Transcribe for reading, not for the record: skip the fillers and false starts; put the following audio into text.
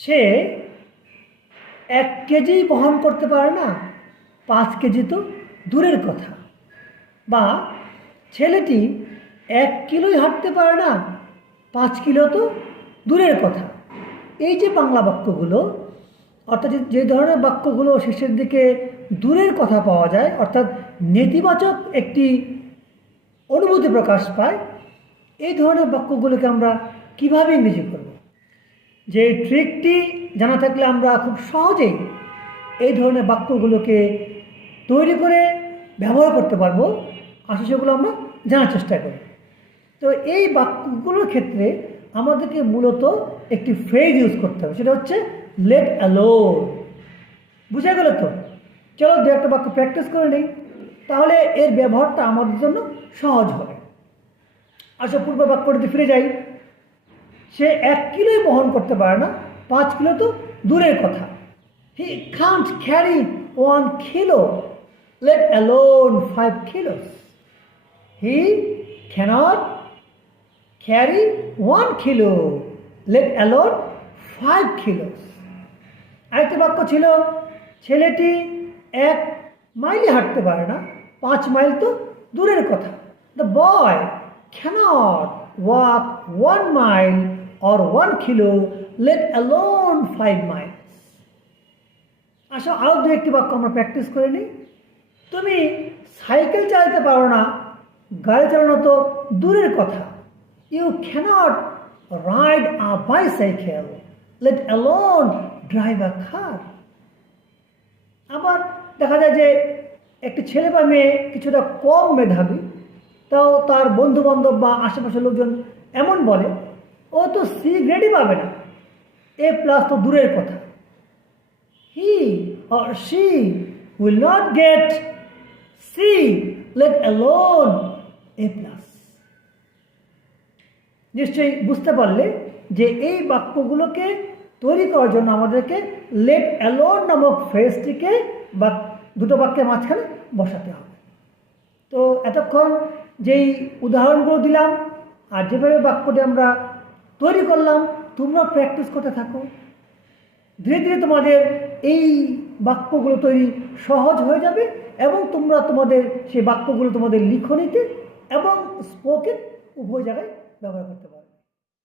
সে 1 KG বহন করতে পারে না, 5 কেজি তো দূরের কথা। বা ছেলেটি 1 কিলোই হাঁটতে পারে না, 5 কিলো তো দূরের কথা। এই যে বাংলা বাক্যগুলো, অর্থাৎ যে ধরনের বাক্যগুলো শেষের দিকে দূরের কথা পাওয়া যায়, অর্থাৎ নেতিবাচক একটি অনুভূতি প্রকাশ পায়, এই ধরনের বাক্যগুলোকে আমরা কীভাবে ইংরেজি করব? যে ট্রিকটি জানা থাকলে আমরা খুব সহজেই এই ধরনের বাক্যগুলোকে তৈরি করে ব্যবহার করতে পারবো। আসলে সেগুলো আমরা জানার চেষ্টা করি। তো এই বাক্যগুলোর ক্ষেত্রে আমাদেরকে মূলত একটি ফ্রেজ ইউজ করতে হবে, সেটা হচ্ছে লেট অ্যালোন। বুঝে গেল তো? চলো দু একটা বাক্য প্র্যাকটিস করে নেই, তাহলে এর ব্যবহারটা আমাদের জন্য সহজ হবে। আসলে পূর্ব বাক্যটিতে ফিরে যাই। সে 1 কিলোই বহন করতে পারে না, 5 কিলো তো দূরের কথা। He can't carry 1 kilo, let alone 5 kilos. He cannot carry 1 kilo, let alone 5 kilos. আরেকটি বাক্য ছিল, ছেলেটি 1 মাইলই হাঁটতে পারে না, 5 মাইল তো দূরের কথা। The boy cannot walk 1 mile or 1 kilo, let alone 5 miles. আসো আরও দু একটি বাক্য আমরা প্র্যাকটিস করে নিই। তুমি সাইকেল চালাতে পারো না, গাড়ি চালানো তো দূরের কথা। You can't ride a bicycle, let alone drive a car. আবার দেখা যায় যে একটি ছেলে বা মেয়ে কিছুটা কম মেধাবী, তাও তার বন্ধুবান্ধব বা আশেপাশের লোকজন এমন বলে, ও তো সি গ্রেডই পাবে না, A+ তো দূরের কথা। He or she will not get C, let alone A+। নিশ্চয়ই বুঝতে পারলে যে এই বাক্যগুলোকে তৈরি করার জন্য আমাদেরকে লেট অ্যালোন নামক ফ্রেজটিকে বা দুটো বাক্যের মাঝখানে বসাতে হবে। তো এতক্ষণ যেই উদাহরণগুলো দিলাম আর যেভাবে বাক্যটি আমরা তৈরি করলাম, তোমরা প্র্যাকটিস করতে থাকো। ধীরে ধীরে তোমাদের এই বাক্যগুলো তৈরি সহজ হয়ে যাবে এবং তোমরা তোমাদের সেই বাক্যগুলো তোমাদের লিখনীতে এবং স্পোকেন উভয় জায়গায় ব্যবহার করতে পারবে।